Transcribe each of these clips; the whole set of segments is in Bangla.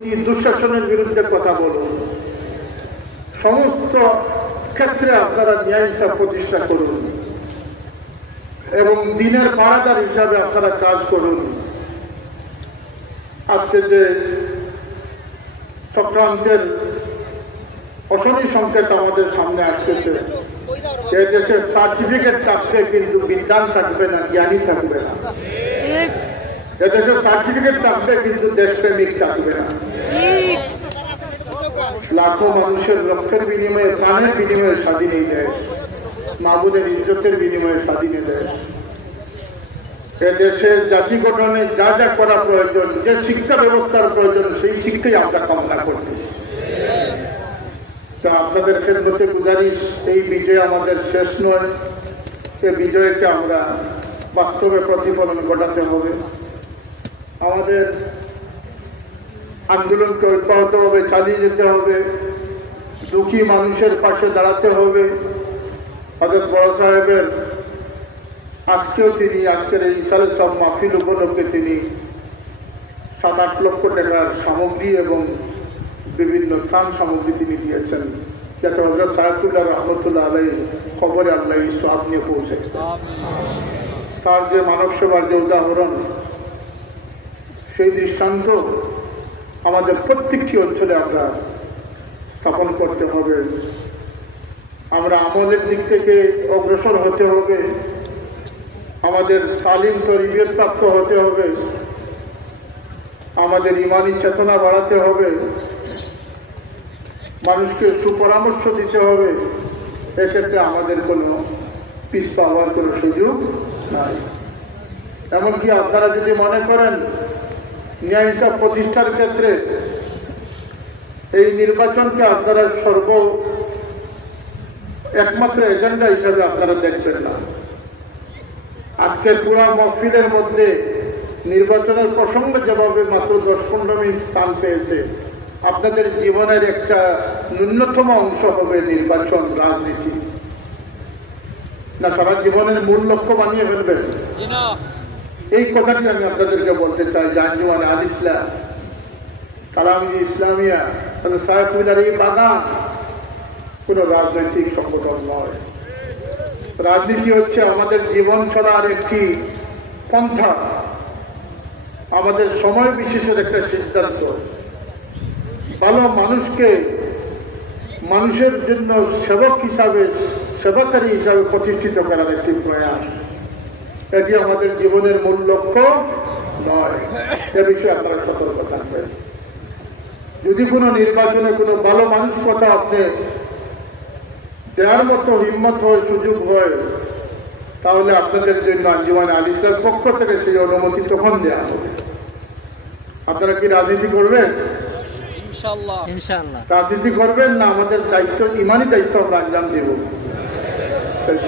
দুঃশাসনের বিরুদ্ধে কথা বলুন, সমস্ত ক্ষেত্রে আপনারা ন্যায় ইনসাফ প্রতিষ্ঠা করুন এবং দিনের পাহারাদার হিসাবে আপনারা কাজ করুন। আজকে যে চক্রান্তের অশনি সংকেত আমাদের সামনে আসতেছে, যে দেশের সার্টিফিকেট থাকবে কিন্তু বিজ্ঞান থাকবে না, জ্ঞানী থাকবে না। এদেশের সার্টিফিকেট থাকবে কিন্তু দেশপ্রেমিক থাকবে না। লাখো মানুষের রক্তের বিনিময়ে, প্রাণের বিনিময়ে স্বাধীন এই দেশ, মাহবুদের ইজ্জতের বিনিময়ে স্বাধীন এই দেশ। এদেশের জাতি গঠনে যা যা করা প্রয়োজন, যে শিক্ষা ব্যবস্থার প্রয়োজন, সেই শিক্ষাই আমরা কামনা করতেছি। তো আপনাদের খেদমতে গুজারিশ, এই বিজয় আমাদের শেষ নয়, এই বিজয়কে আমরা বাস্তবে প্রতিফলন ঘটাতে হবে। আমাদের আন্দোলনকে অব্যাহতভাবে চালিয়ে যেতে হবে, দুঃখী মানুষের পাশে দাঁড়াতে হবে। হযরত বড় সাহেবের আজকেও তিনি আজকের এই ইসালে সব মাহফিল উপলক্ষে তিনি 7-8 লক্ষ টাকার সামগ্রী এবং বিভিন্ন ত্রাণ সামগ্রী তিনি দিয়েছেন, যাতে হযরত সাইফুল্লাহ রহমতুল্লাহ আলাইহির খবরে আল্লাহ এই সওয়াব নিয়ে পৌঁছে। তার যে মানব সেবার যে উদাহরণ, সেই দৃষ্টান্ত আমাদের প্রত্যেকটি অঞ্চলে আমরা স্থাপন করতে হবে। আমরা আমলের দিক থেকে অগ্রসর হতে হবে, আমাদের তালিম তরবিয়ত প্রাপ্ত হতে হবে, আমাদের ইমানি চেতনা বাড়াতে হবে, মানুষকে সুপরামর্শ দিতে হবে। এক্ষেত্রে আমাদের কোনো পিছপা হওয়ার কোনো সুযোগ নাই। এমনকি আপনারা যদি মনে করেন ন্যায় ইনসাফ প্রতিষ্ঠার ক্ষেত্রে এই নির্বাচনকে আপনারা একমাত্র এজেন্ডা হিসাবে আপনারা দেখবেন না, আজকের পুরা মহফিলের মধ্যে নির্বাচনের প্রসঙ্গ যেভাবে মাত্র 10-15 মিনিট স্থান পেয়েছে, আপনাদের জীবনের একটা ন্যূনতম অংশ হবে নির্বাচন রাজনীতি। না সারা জীবনের মূল লক্ষ্য বানিয়ে ফেলবেন? এই কথাটি আমি আপনাদেরকে বলতে চাই যে আঞ্জুমান আল ইসলাম, কালামি ইসলামিয়া, সাইফুল্লাহর এই বাগান কোন রাজনৈতিক সংগঠন নয়। রাজনীতি হচ্ছে আমাদের জীবন চলার একটি পন্থা, আমাদের সময় বিশেষের একটা সিদ্ধান্ত, ভালো মানুষকে মানুষের জন্য সেবক হিসাবে, সেবাকারী হিসাবে প্রতিষ্ঠিত করার একটি প্রয়াস। এটি আমাদের জীবনের মূল লক্ষ্য নয়। এ বিষয়ে আপনারা সতর্ক থাকবেন। যদি কোনো নির্বাচনে কোনো ভালো মানুষ কথা আপনি দেওয়ার মতো হিম্মত হয়, সুযোগ হয়, তাহলে আপনাদের জন্য আঞ্জুমান আল ইসলামের পক্ষ থেকে সেই অনুমতি তখন দেওয়া হবে। আপনারা কি রাজনীতি করবেন? ইনশাআল্লাহ রাজনীতি করবেন না আমাদের দায়িত্ব, ইমানি দায়িত্ব আমরা আঞ্জাম দেব,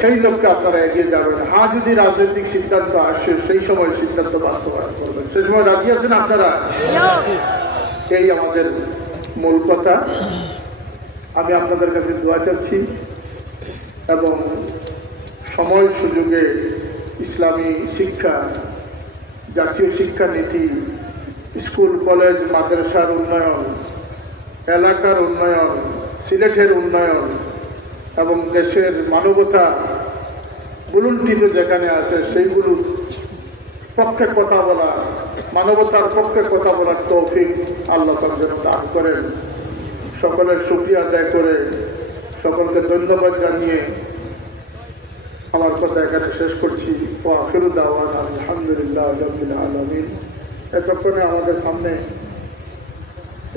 সেই লক্ষ্যে আপনারা এগিয়ে যাবেন। হ্যাঁ, যদি রাজনৈতিক সিদ্ধান্ত আসে সেই সময় সিদ্ধান্ত বাস্তবায়ন করবেন। সেই সময় রাজি আছেন আপনারা? এই আমাদের মূল কথা। আমি আপনাদের কাছে দোয়া চাচ্ছি এবং সময় সুযোগে ইসলামী শিক্ষা, জাতীয় শিক্ষানীতি, স্কুল কলেজ মাদ্রাসার উন্নয়ন, এলাকার উন্নয়ন, সিলেটের উন্নয়ন এবং দেশের মানবতা বুলুন্ঠিত যেখানে আছে সেইগুলোর পক্ষে কথা বলা, মানবতার পক্ষে কথা বলার তৌফিক আল্লাহ তাআলা যেন দান করেন। সকলের শুকরিয়া আদায় করে সকলকে ধন্যবাদ জানিয়ে আমার কথা এখানে শেষ করছি। ওয়া আখিরু দাওয়ানা আলহামদুলিল্লাহি রাব্বিল আলামিন। এতক্ষণে আমাদের সামনে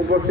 উপস্থিত